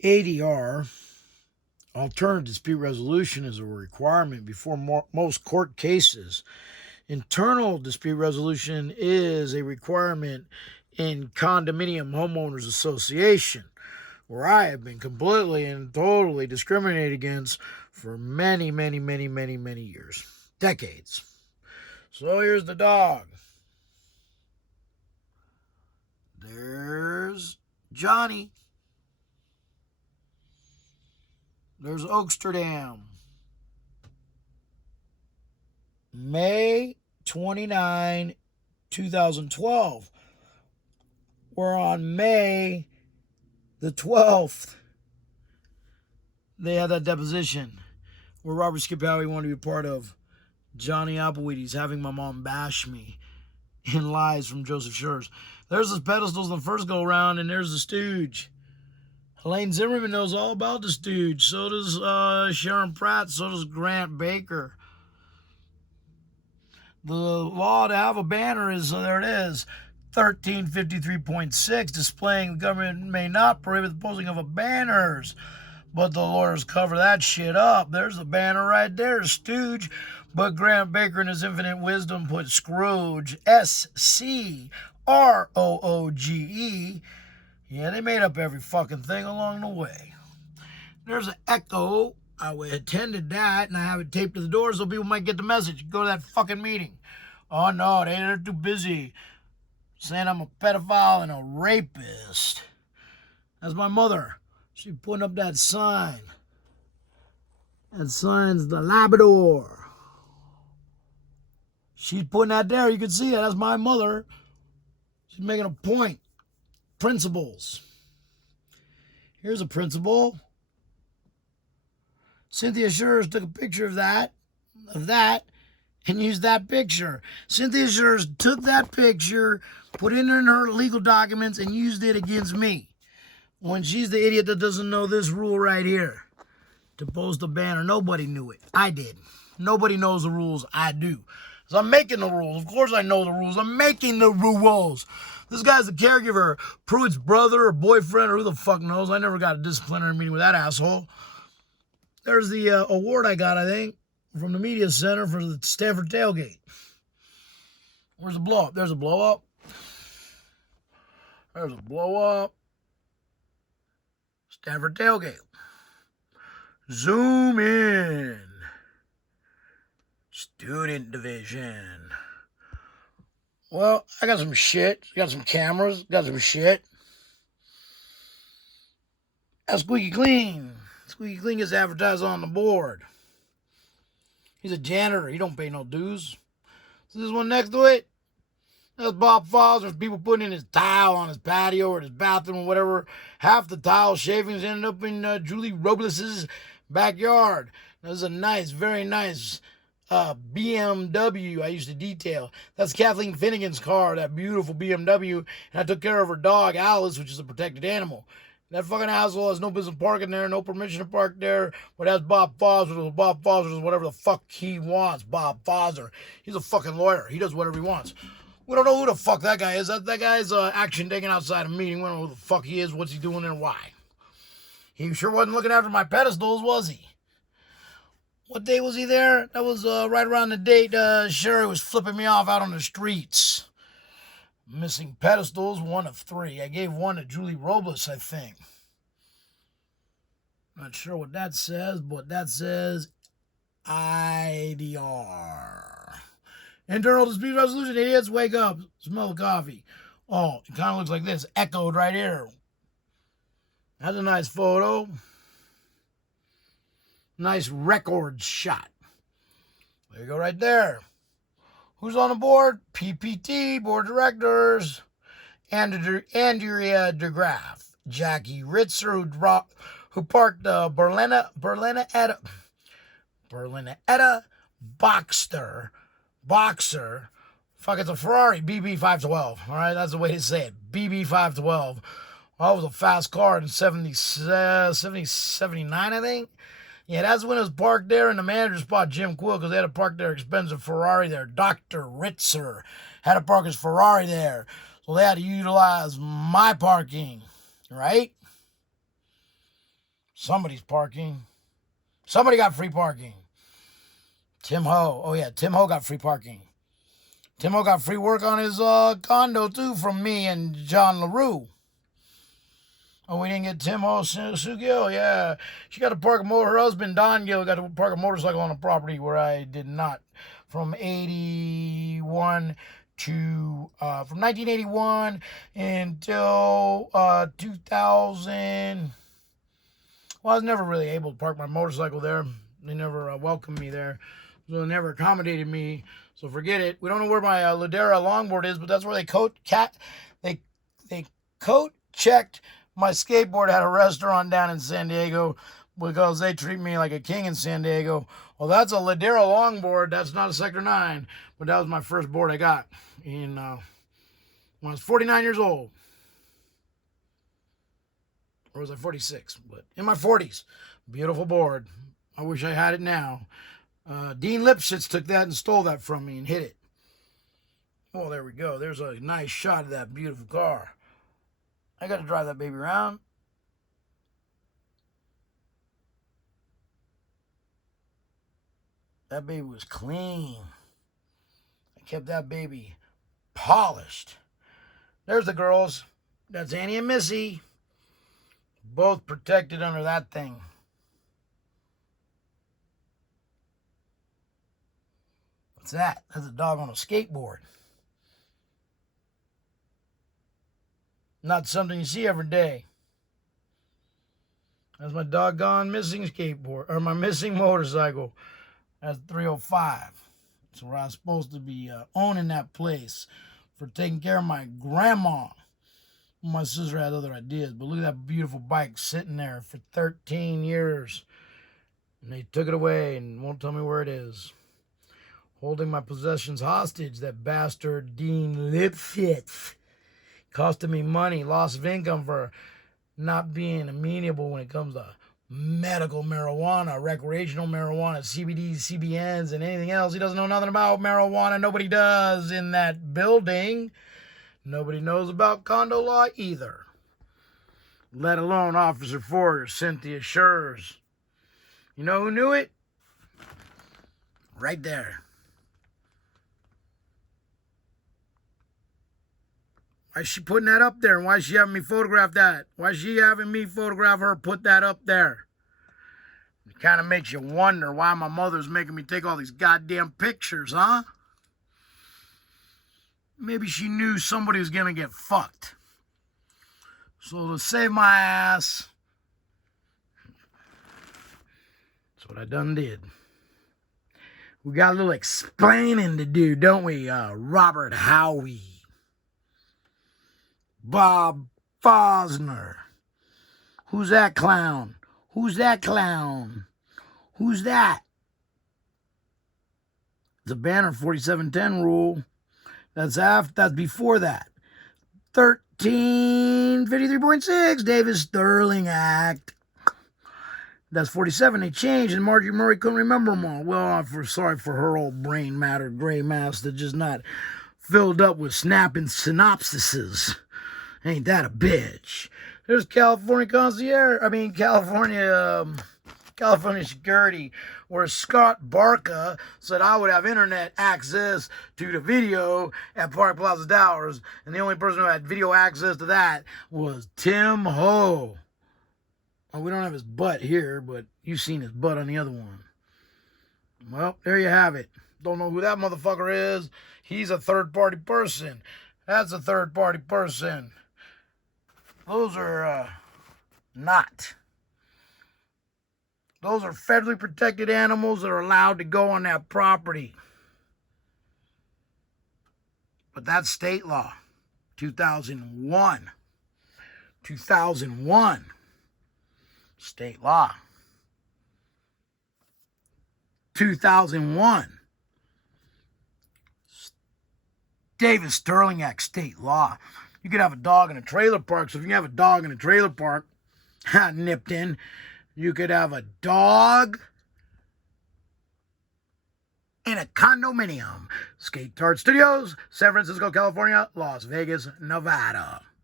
ADR, alternative dispute resolution, is a requirement before most court cases. Internal dispute resolution is a requirement in condominium homeowners association, where I have been completely and totally discriminated against for many years, decades. So here's the dog. There's Johnny. There's Oaksterdam. May 29, 2012. We're on May the 12th. They had that deposition where Robert Skiphowie wanted to be part of. Johnny Appleweed, he's having my mom bash me in lies from Joseph Schurz. There's the pedestals in the first go-round, and there's the stooge. Helene Zimmerman knows all about the stooge. So does Sharon Pratt. So does Grant Baker. The law to have a banner is, there it is, 1353.6, displaying the government may not prohibit the posting of a banners. But the lawyers cover that shit up. There's the banner right there, Stooge. But Grant Baker in his infinite wisdom put Scrooge, S-C-R-O-O-G-E. Yeah, they made up every fucking thing along the way. There's an echo. I attended that, and I have it taped to the door so people might get the message. Go to that fucking meeting. Oh, no, they're too busy saying I'm a pedophile and a rapist. That's my mother. She's putting up that sign. That sign's the Labrador. She's putting that there. You can see that. That's my mother. She's making a point. Principles. Here's a principle. Cynthia Schurz took a picture of that, and used that picture. Cynthia Schurz took that picture, put it in her legal documents, and used it against me. When she's the idiot that doesn't know this rule right here. To post a banner. Nobody knew it. I did. Nobody knows the rules. I do. So I'm making the rules. Of course I know the rules. I'm making the rules. This guy's the caregiver. Pruitt's brother or boyfriend or who the fuck knows. I never got a disciplinary meeting with that asshole. There's the award I got, I think, from the media center for the Stanford tailgate. Where's the blow up? There's a blow up. There's a blow up. Stanford tailgate. Zoom in. Student division. Well, I got some shit. Got some cameras. Got some shit. That's Squeaky Clean. Squeaky Clean gets advertised on the board. He's a janitor. He don't pay no dues. So this one next to it, that's Bob Foss. There's people putting in his tile on his patio or his bathroom or whatever. Half the tile shavings ended up in Julie Robles' backyard. This is a nice, very nice BMW I used to detail. That's Kathleen Finnegan's car, that beautiful BMW. And I took care of her dog, Alice, which is a protected animal. That fucking asshole has no business parking there, no permission to park there. But that's Bob Foster. Bob Foster is whatever the fuck he wants. Bob Foster. He's a fucking lawyer. He does whatever he wants. We don't know who the fuck that guy is. That guy's action taken outside a meeting. We don't know who the fuck he is, what's he doing, and why. He sure wasn't looking after my pedestals, was he? What day was he there? That was right around the date Sherry was flipping me off out on the streets. Missing pedestals, 1 of 3. I gave 1 to Julie Robles, I think. Not sure what that says, but that says IDR. Internal dispute resolution, idiots, wake up. Smell the coffee. Oh, it kind of looks like this. Echoed right here. That's a nice photo. Nice record shot. There you go right there. Who's on the board? PPT, Board of Directors. Andrea DeGraff. Jackie Ritzer, who parked Berlina Etta Boxer. Fuck, it's a Ferrari BB512. All right, that's the way to say it. BB512. That was a fast car in 79, I think. Yeah, that's when it was parked there in the manager spot, Jim Quill, because they had to park their expensive Ferrari there. Dr. Ritzer had to park his Ferrari there. So they had to utilize my parking, right? Somebody's parking. Somebody got free parking. Tim Ho. Oh, yeah, Tim Ho got free parking. Tim Ho got free work on his condo, too, from me and John LaRue. Oh, we didn't get Tim Ho, Sue Gill. Yeah, she got to park a motor. Her husband, Don Gill, got to park a motorcycle on a property where I did not. From 81 to, from 1981 until 2000. Well, I was never really able to park my motorcycle there. They never welcomed me there. So they never accommodated me. So forget it. We don't know where my Ladera longboard is, but that's where they coat checked my skateboard at a restaurant down in San Diego because they treat me like a king in San Diego. Well, that's a Ladera longboard. That's not a Sector 9, but that was my first board I got when I was 49 years old. Or was I 46? But in my 40s. Beautiful board. I wish I had it now. Dean Lipschitz took that and stole that from me and hid it. Oh, there we go. There's a nice shot of that beautiful car. I got to drive that baby around. That baby was clean. I kept that baby polished. There's the girls. That's Annie and Missy. Both protected under that thing. What's that? That's a dog on a skateboard. Not something you see every day. That's my doggone missing skateboard, or my missing motorcycle. That's 305. That's where I was supposed to be owning that place for taking care of my grandma. My sister had other ideas, but look at that beautiful bike sitting there for 13 years. And they took it away and won't tell me where it is. Holding my possessions hostage, that bastard Dean Lipschitz. Costing me money, loss of income for not being amenable when it comes to medical marijuana, recreational marijuana, CBDs, CBNs, and anything else. He doesn't know nothing about marijuana. Nobody does in that building. Nobody knows about condo law either. Let alone Officer Ford or Cynthia Schurz. You know who knew it? Right there. Why is she putting that up there? And why is she having me photograph that? Why is she having me photograph her, put that up there? It kind of makes you wonder why my mother's making me take all these goddamn pictures, huh? Maybe she knew somebody was going to get fucked. So to save my ass, that's what I done did. We got a little explaining to do, don't we, Robert Howie? Bob Fosner. Who's that clown? Who's that clown? Who's that? The banner 4710 rule. That's before that. 1353.6 Davis Sterling Act. That's 47. They changed, and Marjorie Murray couldn't remember them all. Well, I'm sorry for her old brain matter, gray mass that just not filled up with snapping synopsises. Ain't that a bitch? There's California California Security, where Scott Barca said I would have internet access to the video at Park Plaza Towers, and the only person who had video access to that was Tim Ho. Well, we don't have his butt here, but you've seen his butt on the other one. Well, there you have it. Don't know who that motherfucker is. He's a third-party person. That's a third-party person. Those are not. Those are federally protected animals that are allowed to go on that property. But that's state law. 2001. 2001. State law. 2001. Davis Sterling Act, state law. You could have a dog in a trailer park. So if you have a dog in a trailer park, nipped in, you could have a dog in a condominium. Skate Tart Studios, San Francisco, California, Las Vegas, Nevada.